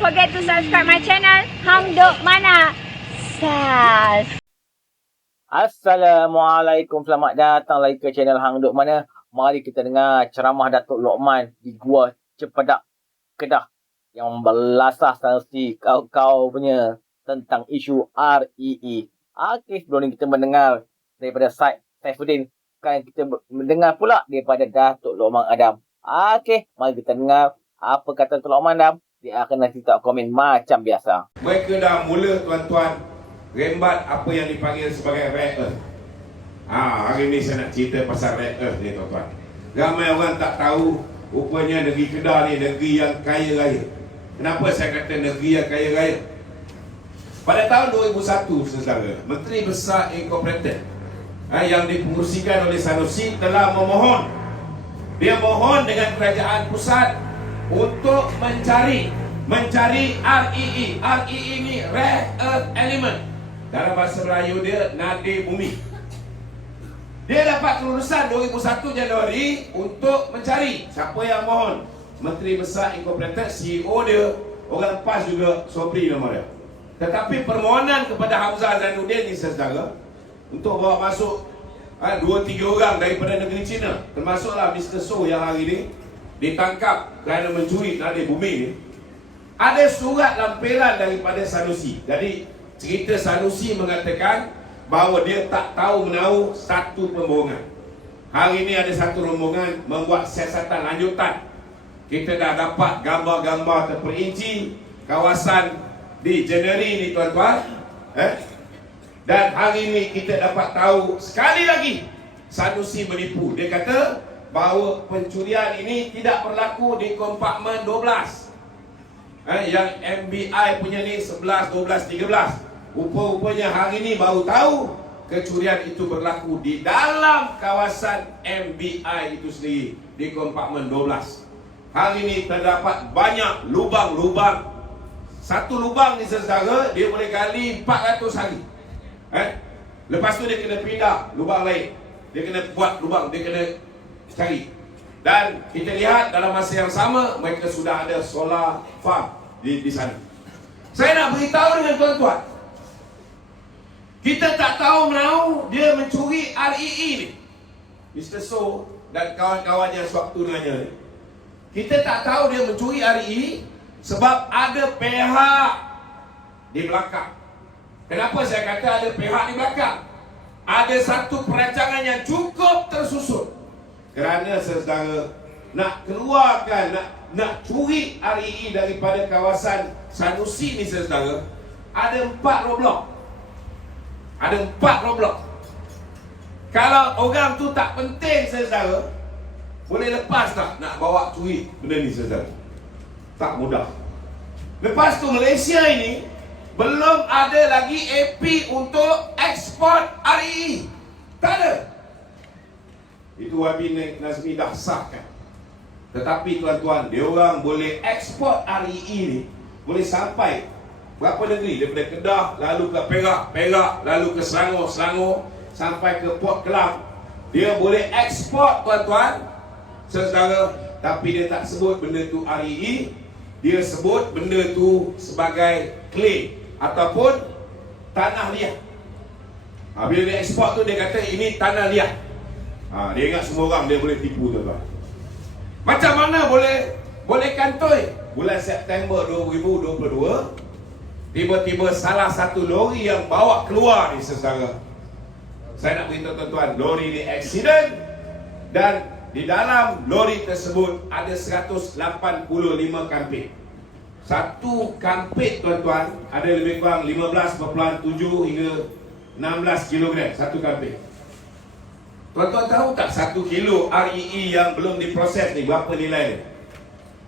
forget to subscribe my channel Hang Duk Mana. Sas. Assalamualaikum, selamat datang lagi ke channel Hang Duk Mana. Mari kita dengar ceramah Datuk Lokman di Gua Cepadak, Kedah yang membelasah sanksi kau-kau punya tentang isu REE. Okey, sebelum ni kita mendengar daripada Saifuddin, kan kita mendengar pula daripada Datuk Lokman Adam. Okey, mari kita dengar apa kata Datuk Lokman Adam. Dia akan nanti tak komen macam biasa. Mereka dah mula tuan-tuan rembat apa yang dipanggil sebagai rare earth. Hari ni saya nak cerita pasal rare earth ni tuan-tuan. Ramai orang tak tahu rupanya negeri Kedah ni negeri yang kaya raya. Kenapa saya kata negeri yang kaya raya? Pada tahun 2001 saudara, Menteri Besar Incorporated yang dipengerusikan oleh Sanusi telah memohon. Dia mohon dengan kerajaan pusat untuk mencari REE. REE ni rare earth element. Dalam bahasa Melayu dia nadir bumi. Dia dapat kelulusan 2001 Januari untuk mencari. Siapa yang mohon? Menteri Besar Incorporated, CEO dia, orang PAS juga, Sobri nama dia. Tetapi permohonan kepada Hamzah Zainuddin ni saudara untuk bawa masuk 2-3 orang daripada negeri China, termasuklah Mr. So yang hari ni ditangkap kerana mencuri nadir bumi ni. Ada surat lampiran daripada Sanusi. Jadi cerita Sanusi mengatakan bahawa dia tak tahu menahu satu pembohongan. Hari ini ada satu rombongan membuat siasatan lanjutan. Kita dah dapat gambar-gambar terperinci kawasan di Januari ni tuan-tuan. Dan hari ini kita dapat tahu sekali lagi Sanusi menipu. Dia kata bahawa pencurian ini tidak berlaku di kompartmen 12. Yang MBI punya ni 11, 12, 13. Rupa-rupanya hari ni baru tahu kecurian itu berlaku di dalam kawasan MBI itu sendiri, di kompartmen 12. Hari ini terdapat banyak lubang-lubang. Satu lubang ni saudara, dia boleh gali 400 hari. Lepas tu dia kena pindah lubang lain. Dia kena buat lubang, dia kena cari. Dan kita lihat dalam masa yang sama mereka sudah ada solar farm di sana. Saya nak beritahu dengan tuan-tuan, kita tak tahu menahu dia mencuri REE ni. Mr. So dan kawan-kawannya sewaktu dengannya ni, kita tak tahu dia mencuri REE sebab ada pihak di belakang. Kenapa saya kata ada pihak di belakang? Ada satu perancangan yang cukup tersusun. Kerana saudara nak keluarkan, nak curi REE daripada kawasan Sanusi ni saudara, ada 4 roadblock. Ada 4 roadblock. Kalau orang tu tak penting saudara, boleh lepas tak nak bawa curi benda ni saudara? Tak mudah. Lepas tu Malaysia ini belum ada lagi AP untuk ekspor REE. Tak ada. Itu Wabi Nazmi dah sahkan. Tetapi tuan-tuan, dia orang boleh ekspor REE ni, boleh sampai berapa negeri? Daripada Kedah, lalu ke Perak, lalu ke Selangor, sampai ke Port Kelang. Dia boleh ekspor tuan-tuan, saudara. Tapi dia tak sebut benda tu REE. Dia sebut benda tu sebagai clay ataupun tanah liat. Bila dia ekspor tu dia kata ini tanah liat. Dia ingat semua orang dia boleh tipu tuan-tuan. Macam mana boleh kantoi? Bulan September 2022 tiba-tiba salah satu lori yang bawa keluar ni saudara. Saya nak beritahu tuan-tuan, lori ni accident dan di dalam lori tersebut ada 185 kampit. Satu kampit tuan-tuan ada lebih kurang 15.7 hingga 16 kilogram satu kampit. Tuan-tuan tahu tak 1 kilo REE yang belum diproses ni berapa nilai dia?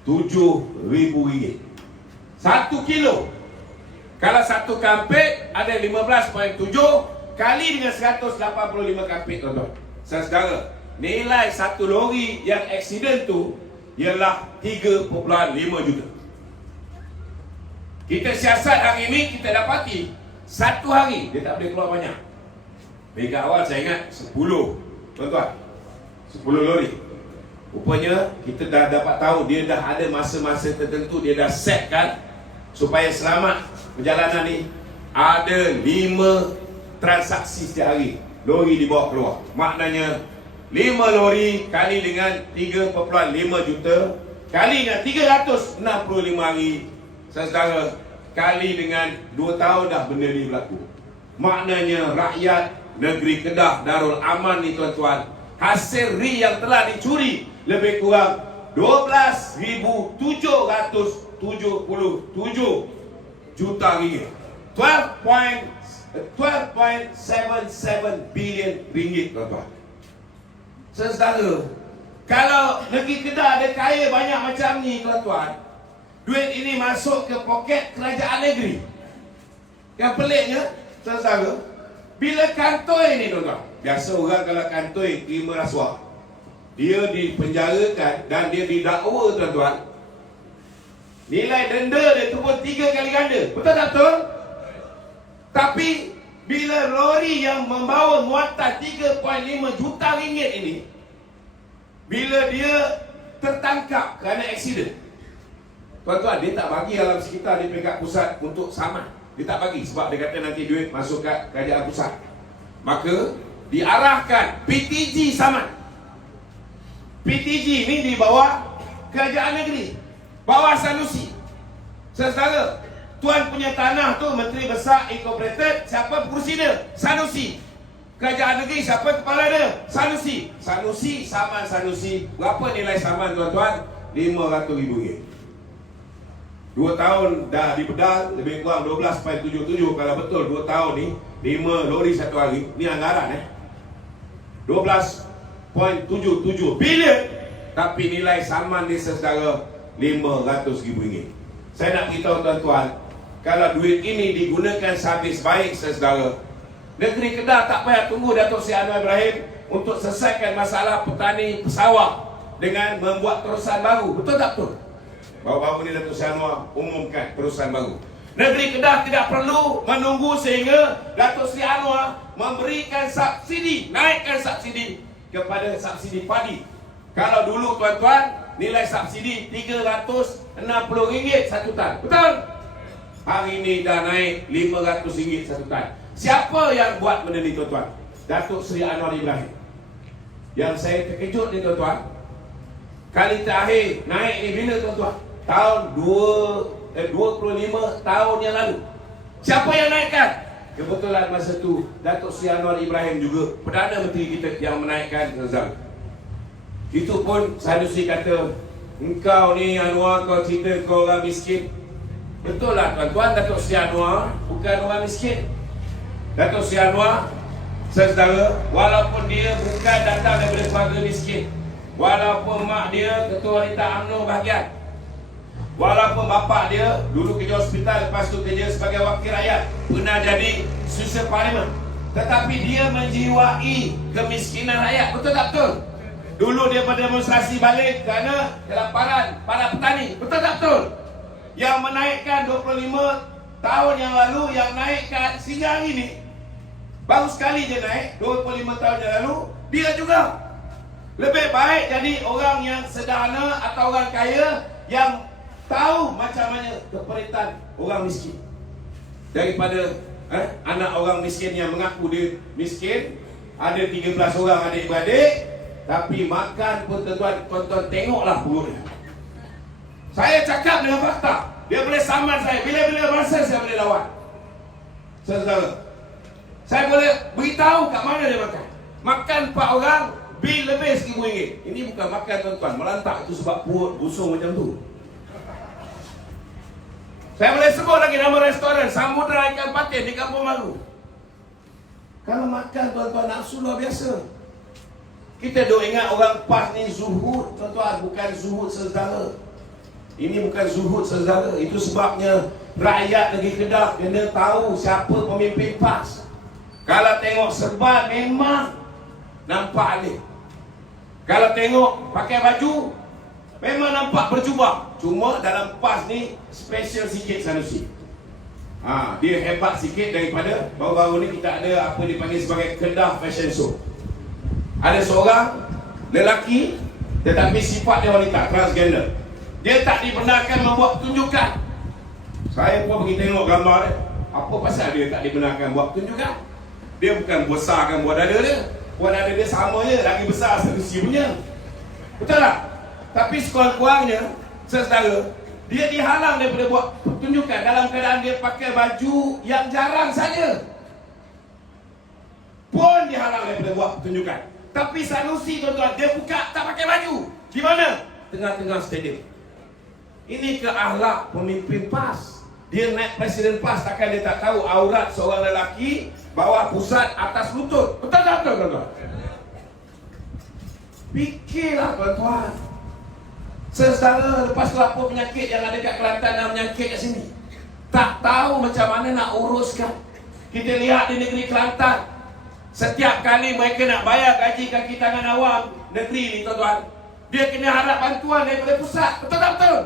RM7,000. 1 kilo. Kalau satu kampit ada 15.7 kali dengan 185 kampit tuan-tuan. Saudara, nilai satu lori yang aksiden tu ialah 3.5 juta. Kita siasat hari ini, kita dapati satu hari dia tak boleh keluar banyak. Mega awal saya ingat 10 tuan-tuan, 10 lori. Rupanya kita dah dapat tahu dia dah ada masa-masa tertentu, dia dah setkan supaya selamat perjalanan ni, ada 5 transaksi setiap hari. Lori dibawa keluar. Maknanya 5 lori kali dengan 3.5 juta kali dengan 365 hari, saudara, kali dengan 2 tahun dah benda ni berlaku. Maknanya rakyat negeri Kedah Darul Aman ni tuan-tuan, hasil RI yang telah dicuri lebih kurang 12,777 juta ringgit. 12.77 bilion ringgit, tuan-tuan. Saudara, kalau negeri Kedah ada kaya banyak macam ni, tuan-tuan, duit ini masuk ke poket kerajaan negeri. Yang peliknya, saudara, bila kantoi ni, tuan-tuan, biasa orang kalau kantoi terima rasuah, dia dipenjarakan dan dia didakwa, tuan-tuan. Nilai denda dia turun 3 kali ganda. Betul tak betul? Tapi bila lori yang membawa muatan 3.5 juta ringgit ini, bila dia tertangkap kerana aksiden, tuan-tuan, dia tak bagi alam sekitar di peringkat pusat untuk saman. Dia tak bagi sebab dia kata nanti duit masuk ke kerajaan pusat. Maka diarahkan PTG saman. PTG ni di bawah kerajaan negeri, bawah Sanusi. Saudara, tuan punya tanah tu Menteri Besar Incorporated, siapa pengurusi dia? Sanusi. Kerajaan negeri, siapa kepala dia? Sanusi. Sanusi, saman Sanusi. Berapa nilai saman, tuan-tuan? RM500,000. 2 tahun dah dibedal, lebih kurang 12.77. Kalau betul 2 tahun ni 5 lori satu hari. Ni anggaran 12.77 bilion. Tapi nilai saman ni, saudara, RM500,000. Saya nak beritahu tuan-tuan, kalau duit ini digunakan sehabis baik, saudara, negeri Kedah tak payah tunggu Datuk Seri Anwar Ibrahim untuk selesaikan masalah petani pesawah dengan membuat terusan baru. Betul tak betul? Baru-baru ni Datuk Seri Anwar umumkan terusan baru. Negeri Kedah tidak perlu menunggu sehingga Datuk Seri Anwar memberikan subsidi, naikkan subsidi kepada subsidi padi. Kalau dulu, tuan-tuan, nilai subsidi RM360 satu tan. Betul? Hari ini dah naik RM500 satu tan. Siapa yang buat benda ni, tuan-tuan? Datuk Seri Anwar Ibrahim. Yang saya terkejut ni, tuan-tuan, kali terakhir naik ni bila, tuan-tuan? Tahun 25 tahun yang lalu. Siapa yang naikkan? Kebetulan masa tu Datuk Seri Anwar Ibrahim juga Perdana Menteri kita yang menaikkan, tuan-tuan. Itu pun Sanusi kata, engkau ni Anwar, kau cerita kau orang miskin. Betul lah, tuan-tuan, Datuk Seri Anwar bukan orang miskin. Datuk Seri Anwar, saudara, walaupun dia bukan datang daripada keluarga miskin, walaupun mak dia ketua wanita UMNO bahagian, walaupun bapa dia dulu kerja hospital, lepas tu kerja sebagai wakil rakyat, pernah jadi Susah Parlimen, tetapi dia menjiwai kemiskinan rakyat. Betul tak betul? Dulu dia berdemonstrasi balik kerana kelaparan para petani. Betul tak betul? Yang menaikkan 25 tahun yang lalu, yang naikkan sehingga hari ini, baru sekali dia naik 25 tahun yang lalu, dia juga. Lebih baik jadi orang yang sederhana atau orang kaya yang tahu macam mana keperitan orang miskin, daripada anak orang miskin yang mengaku dia miskin. Ada 13 orang adik-beradik, tapi makan pun, tuan-tuan tengoklah perutnya. Saya cakap dengan fakta. Dia boleh saman saya. Bila-bila masa saya boleh lawan. Saudara, saya boleh beritahu kat mana dia makan. Makan 4 orang, bil lebih RM1,000. Ini bukan makan, tuan-tuan, melantak. Itu sebab perut busung macam tu. Saya boleh sebut lagi nama restoran Samudra Ikan Patin di Kampung Maru. Kalau makan, tuan-tuan, nafsu luar biasa. Kita duk ingat orang PAS ni zuhud, tuan-tuan, bukan zuhud, saudara. Ini bukan zuhud, saudara. Itu sebabnya rakyat negeri Kedah kena tahu siapa pemimpin PAS. Kalau tengok serban, memang nampak alih. Kalau tengok pakai baju, memang nampak berjubah. Cuma dalam PAS ni special sikit Sanusi. Dia hebat sikit daripada baru-baru ni kita ada apa dipanggil sebagai Kedah Fashion Show. Ada seorang lelaki tetapi sifat dia wanita, transgender. Dia tak dibenarkan membuat pertunjukan. Saya pun pergi tengok gambar dia. Apa pasal dia tak dibenarkan buat pertunjukan? Dia bukan besarkan buat dada dia. Buat dada dia sama je, lagi besar selusi punya. Betul tak? Tapi sekurang-kurangnya, saudara, dia dihalang daripada buat pertunjukan dalam keadaan dia pakai baju yang jarang saja. Pun dihalang daripada buat pertunjukan. Tapi Sanusi, tuan-tuan, dia buka tak pakai baju. Di mana? Tengah-tengah stadium. Ini ke akhlak pemimpin PAS. Dia naik presiden PAS, takkan dia tak tahu aurat seorang lelaki bawah pusat atas lutut. Betul tak, tuan-tuan? Fikirlah, tuan-tuan. Saudara, lepas tu apa penyakit yang ada kat Kelantan dan penyakit kat sini? Tak tahu macam mana nak uruskan. Kita lihat di negeri Kelantan, setiap kali mereka nak bayar gaji kaki tangan awam negeri ni, tuan-tuan, dia kena harap bantuan daripada pusat. Betul tak betul?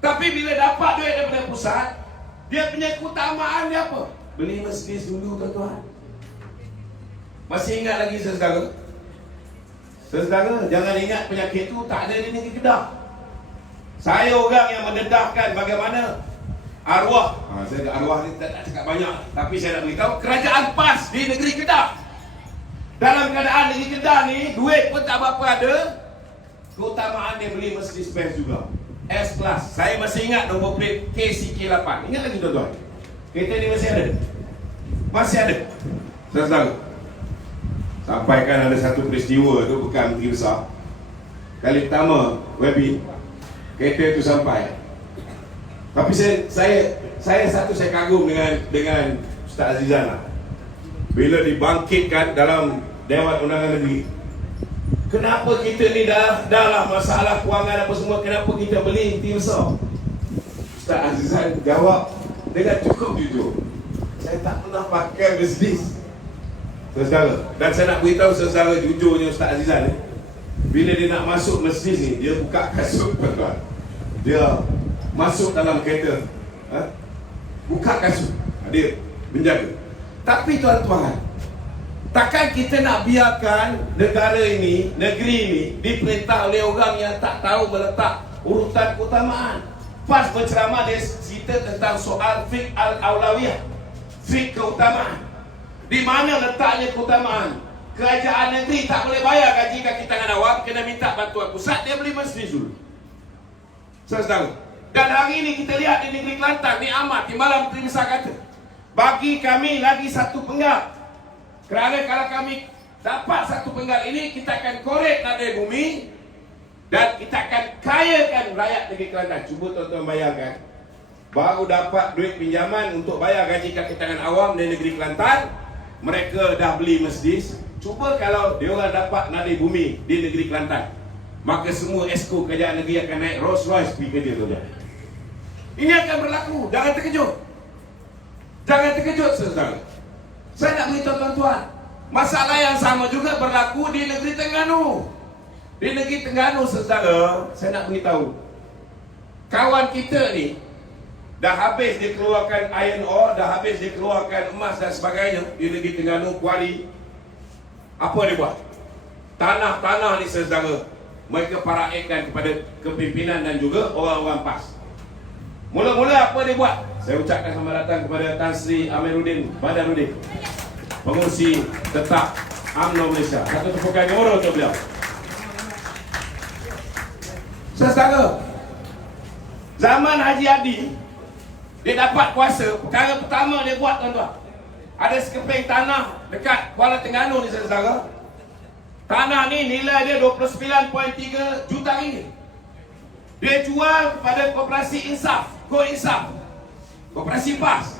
Tapi bila dapat duit daripada pusat, dia punya keutamaan dia apa? Beli Mercedes dulu, tuan-tuan. Masih ingat lagi, saudara? Saudara, jangan ingat penyakit tu tak ada di negeri Kedah. Saya orang yang mendedahkan bagaimana arwah, saya arwah ni tak cakap banyak, tapi saya nak beritahu kerajaan PAS di negeri Kedah. Dalam keadaan negeri Kedah ni, duit pun tak berapa ada, keutamaan dia beli Mercedes Benz juga, S-Class. Saya masih ingat nombor plate KCK8. Ingat lagi, tuan-tuan? Kereta ni masih ada? Masih ada. Saudara, sampaikan ada satu peristiwa tu, bukan menteri besar. Kali pertama Webi, kereta tu sampai. Tapi saya kagum dengan Ustaz Azizan lah. Bila dibangkitkan dalam Dewan Undangan Negeri, kenapa kita ni dah lah masalah kewangan apa semua, kenapa kita beli menteri besar? Ustaz Azizan jawab dengan cukup jujur, saya tak pernah pakai Mercedes, saudara. Dan saya nak beritahu saudara, jujurnya Ustaz Azizan, bila dia nak masuk Mercedes ni, dia buka kasut, tuan-tuan. Dia masuk dalam kereta, buka kasut, dia menjaga. Tapi tuan-tuan, takkan kita nak biarkan negara ini, negeri ini diperintah oleh orang yang tak tahu meletak urutan keutamaan. PAS berceramah, dia cerita tentang soal fiqh al-aulawiyah, fiqh keutamaan. Di mana letaknya keutamaan? Kerajaan negeri tak boleh bayar gaji kaki tangan awam, kena minta bantuan pusat, dia beli Mercedes dulu. Saudara, dan hari ini kita lihat di negeri Kelantan, ni Ahmad Timbalan Menteri Besar kata, bagi kami lagi satu penggal. Kerana kalau kami dapat satu penggal ini, kita akan korek nadai bumi dan kita akan kayakan rakyat negeri Kelantan. Cuba tuan-tuan bayangkan, baru dapat duit pinjaman untuk bayar gaji kaki tangan awam di negeri Kelantan, mereka dah beli Mercedes. Cuba kalau diorang dapat nadai bumi di negeri Kelantan, maka semua esko kerajaan negeri akan naik Rolls Royce pergi kerja, tuan-tuan. Ini akan berlaku, jangan terkejut. Jangan terkejut, saudara. Saya nak beritahu tuan-tuan, masalah yang sama juga berlaku di negeri Terengganu. Di negeri Terengganu, saudara, saya nak beritahu, kawan kita ni dah habis dikeluarkan iron ore, dah habis dikeluarkan emas dan sebagainya di negeri Terengganu, Kuali. Apa dia buat? Tanah-tanah ni, saudara, mereka paraikkan kepada kepimpinan dan juga orang-orang PAS. Mula-mula apa dia buat? Saya ucapkan selamat datang kepada Tan Sri Amiruddin Badaruddin, pengurusi tetap UMNO Malaysia. Satu tepukan gemuruh untuk beliau. Saudara, zaman Haji Adi, dia dapat kuasa, perkara pertama dia buat, tuan-tuan, ada sekeping tanah dekat Kuala Terengganu ni, saudara. Tanah ni nilai dia 29.3 juta ringgit. Dia jual kepada Koperasi Insaf, Go Insaf, Koperasi PAS,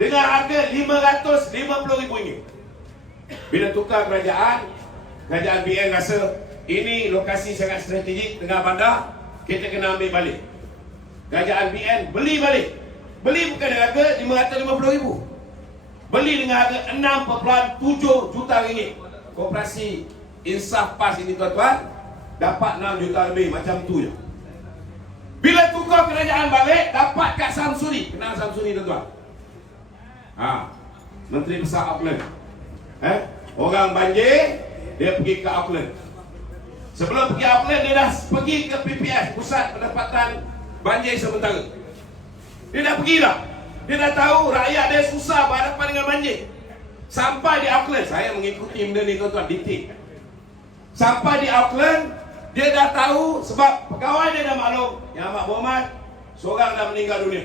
dengan harga RM550,000. Bila tukar kerajaan BN rasa ini lokasi sangat strategik tengah bandar, kita kena ambil balik. Kerajaan BN beli balik. Beli bukan dengan harga RM550,000, beli dengan harga RM6.7 juta. Koperasi Insaf PAS ini, tuan-tuan, dapat 6 juta lebih, macam tu je. Bila tukar kerajaan balik, dapat kat Samsuri. Kenal Samsuri, tuan-tuan? Menteri Besar Auckland. Orang banjir, dia pergi ke Auckland. Sebelum pergi Auckland, dia dah pergi ke PPS, Pusat Pendapatan Banjir Sementara. Dia dah pergi dah. Dia dah tahu rakyat dia susah berhadapan dengan banjir. Sampai di Auckland, saya mengikuti benda ni tuan-tuan, detail. Sampai di Auckland, dia dah tahu sebab pegawai dia dah maklum, Yang Amat Berhormat, seorang dah meninggal dunia.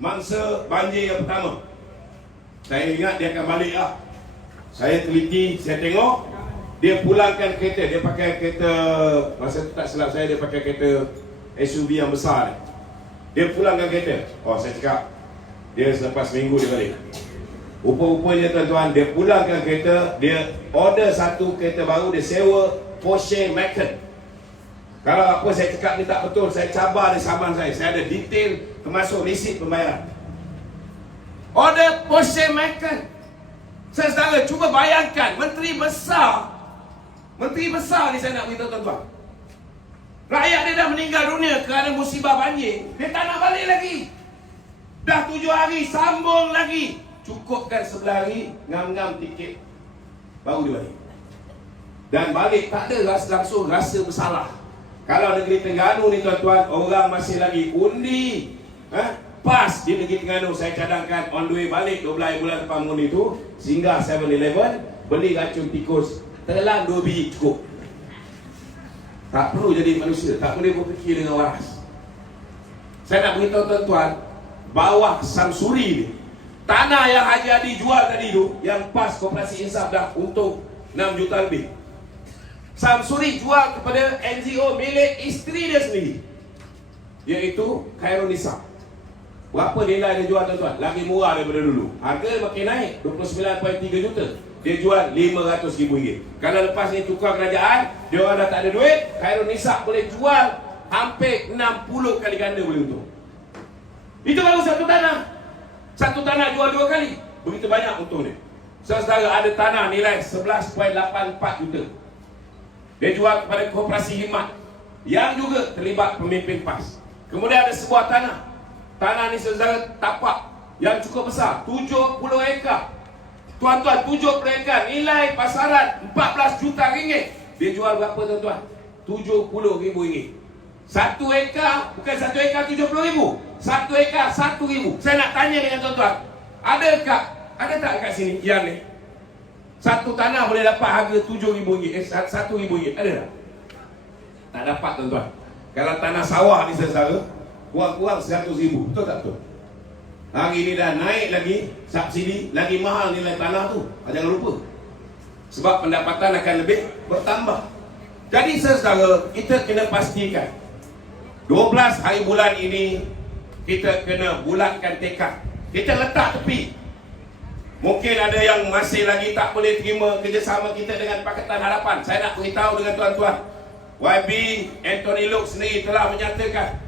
Mangsa banjir yang pertama. Saya ingat dia akan balik lah. Saya teliti, saya tengok, dia pulangkan kereta, dia pakai kereta, masa tu tak silap saya, dia pakai kereta SUV yang besar ni. Dia pulangkan kereta. Oh, saya cakap, dia selepas minggu dia balik. Rupa-rupanya tuan-tuan, dia pulangkan kereta, dia order satu kereta baru, dia sewa Porsche Macan. Kalau apa saya cakap ni tak betul, saya cabar di saman saya ada detail termasuk resit pembayaran. Order Porsche Macan. Saudara, cuba bayangkan, Menteri besar ni saya nak beritahu tuan-tuan. Rakyat dia dah meninggal dunia kerana musibah banjir, dia tak nak balik lagi. Dah 7 hari, sambung lagi. Cukupkan 11 hari, ngam-ngam tiket, baru dia balik. Dan balik tak ada langsung rasa bersalah. Kalau negeri Terengganu ni tuan-tuan, orang masih lagi undi PAS di negeri Terengganu. Saya cadangkan on the way balik 12 bulan depan mundi tu, singgah 7-Eleven, beli racun tikus, telan 2 biji cukup. Tak perlu jadi manusia, tak boleh berfikir dengan waras. Saya nak beritahu tuan-tuan, bawah Samsuri ni, tanah yang Haji Adi jual tadi tu, yang PAS Koperasi Insaf dah untung 6 juta lebih, Samsuri jual kepada NGO milik isteri dia sendiri, iaitu Khairunisa. Berapa nilai dia jual tuan-tuan? Lagi murah daripada dulu. Harga makin naik, 29.3 juta. Dia jual RM500,000. Kalau lepas ni tukar kerajaan, dia orang dah tak ada duit, Khairunisa boleh jual hampir 60 kali ganda boleh untung. Itu baru satu tanah. Satu tanah jual 2 kali. Begitu banyak untung dia. Saudara, ada tanah nilai 11.84 juta. Dia jual kepada Koperasi Himat yang juga terlibat pemimpin PAS. Kemudian ada sebuah tanah. Tanah ni saudara tapak yang cukup besar, 70 ekar. Tuan-tuan, 70 ekar, nilai pasaran 14 juta ringgit. Dia jual berapa tuan-tuan? RM70,000. 1 ekar, bukan 1 ekar 70,000, 1 ekar 1,000. Saya nak tanya dengan tuan-tuan, ada tak kat sini yang ni? Satu tanah boleh dapat harga RM7,000, RM1,000, ada tak? Tak dapat tuan-tuan. Kalau tanah sawah ni saudara, kurang-kurang RM100,000, betul tak betul? Hari ni dah naik lagi subsidi, lagi mahal nilai tanah tu. Jangan lupa, sebab pendapatan akan lebih bertambah. Jadi saudara, kita kena pastikan 12 hari bulan ini kita kena bulatkan tekad. Kita letak tepi. Mungkin ada yang masih lagi tak boleh terima kerjasama kita dengan Pakatan Harapan. Saya nak beritahu dengan tuan-tuan, YB Anthony Loke sendiri telah menyatakan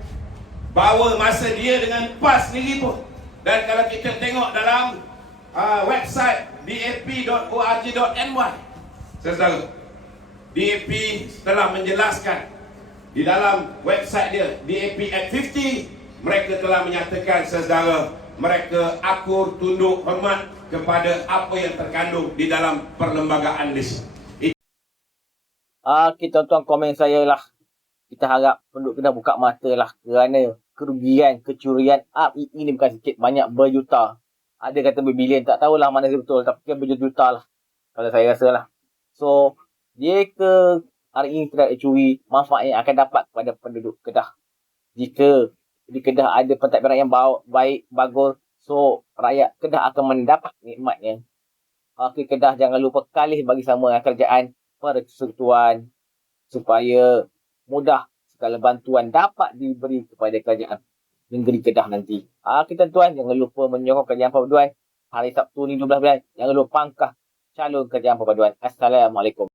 bahawa masa dia dengan PAS sendiri pun. Dan kalau kita tengok dalam website dap.org.my, saudara, DAP telah menjelaskan di dalam website dia, DAP at 50, mereka telah menyatakan saudara, mereka akur tunduk hormat kepada apa yang terkandung di dalam perlembagaan Malaysia. Kita tuan komen saya lah. Kita harap penduduk kena buka mata lah, kerana kerugian, kecurian REE ni bukan sikit, banyak berjuta. Ada kata berbilion, tak tahulah mana betul, tapi berjuta lah kalau saya rasa lah. So, jika REE tidak dicuri, manfaat yang akan dapat kepada penduduk Kedah. Jika di Kedah ada pentadbiran yang baik, bagus, so rakyat Kedah akan mendapat nikmatnya. Okey, Kedah jangan lupa kalih bagi sama kerajaan persekutuan supaya mudah segala bantuan dapat diberi kepada kerajaan negeri Kedah nanti. Kita tuan jangan lupa menyokong kerajaan perpaduan hari Sabtu ni 12 bulan. Jangan lupa pangkah calon kerajaan perpaduan. Assalamualaikum.